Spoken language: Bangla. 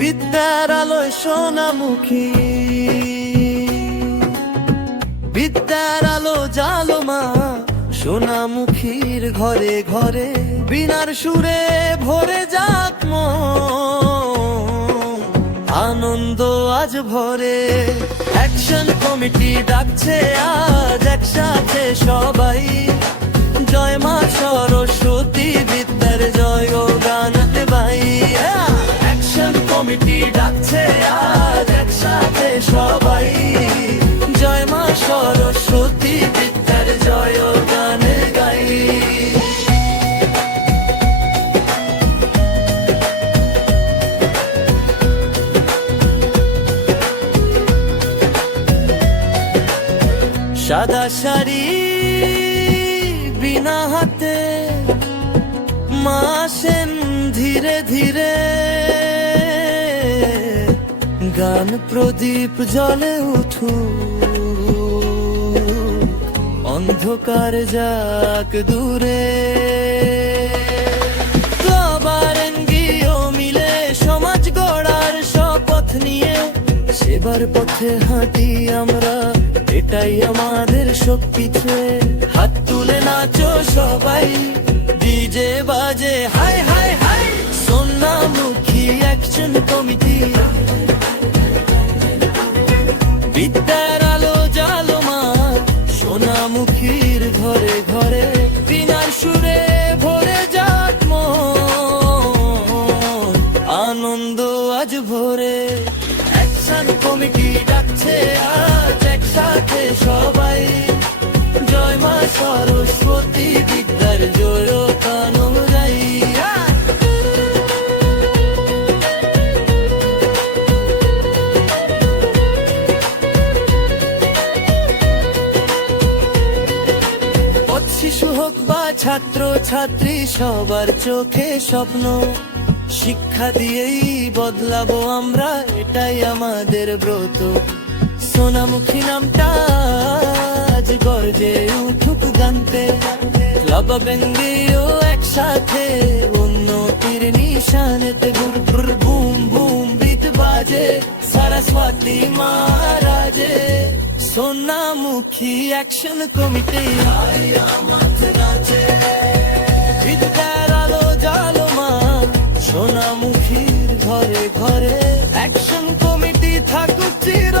বিদ্যার আলোয় সোনামুখী, বিদ্যার আলো জালো মা সোনামুখীর ঘরে ঘরে। বিনার সুরে ভরে যাক মন, আনন্দ আজ ভরে। অ্যাকশন কমিটি ডাকছে আজ একসাথে সবাই, জয় মা সরস্বতী বিদ্যার জয় গানতে বাই। অ্যাকশন কমিটি ডাকছে আজ একসাথে সবাই, জয় মা সরস্বতী বিদ্যার জয় গানে গাই। সাদা শাড়ি বিনা হাতে মা আসেন ধীরে ধীরে, গান প্রদীপ জ্বলে উঠু, অন্ধকার যাক দূরে। মিলে সমাজ গড়ার শপথ নিয়ে সেবার পথে হাঁটি আমরা, এটাই আমাদের শক্তি। হাত তুলে নাচো সবাই, ডিজে বাজে high high high. Sonamukhi action committee, বিদ্যার আলো জালো মা সোনামুখীর ঘরে ঘরে। বিনার সুরে ভরে যাক মন, আনন্দ আজ ভরে। অ্যাকশন কমিটি ডাকছে আজ একসাথে সবাই, জয় মা সরস্বতী বিদ্যার জয় কানন গাই। শিশু হোক বা ছাত্র ছাত্রী সবার চোখে স্বপ্ন, শিক্ষা দিয়েই বদলাবো আমরা, এটাই আমাদের ব্রত। সোনামুখী নামটা আজ গর্জে উঠুক গানতে, ক্লাব বেঙ্গিও একসাথে উন্নতির নিশানেতে। বুম বুম বিট বাজে সরস্বতী মহারাজে। সোনামুখী অ্যাকশন কমিটি বিদ্যার আলো জালো মা সোনামুখীর ঘরে ঘরে। অ্যাকশন কমিটি থাকুক চির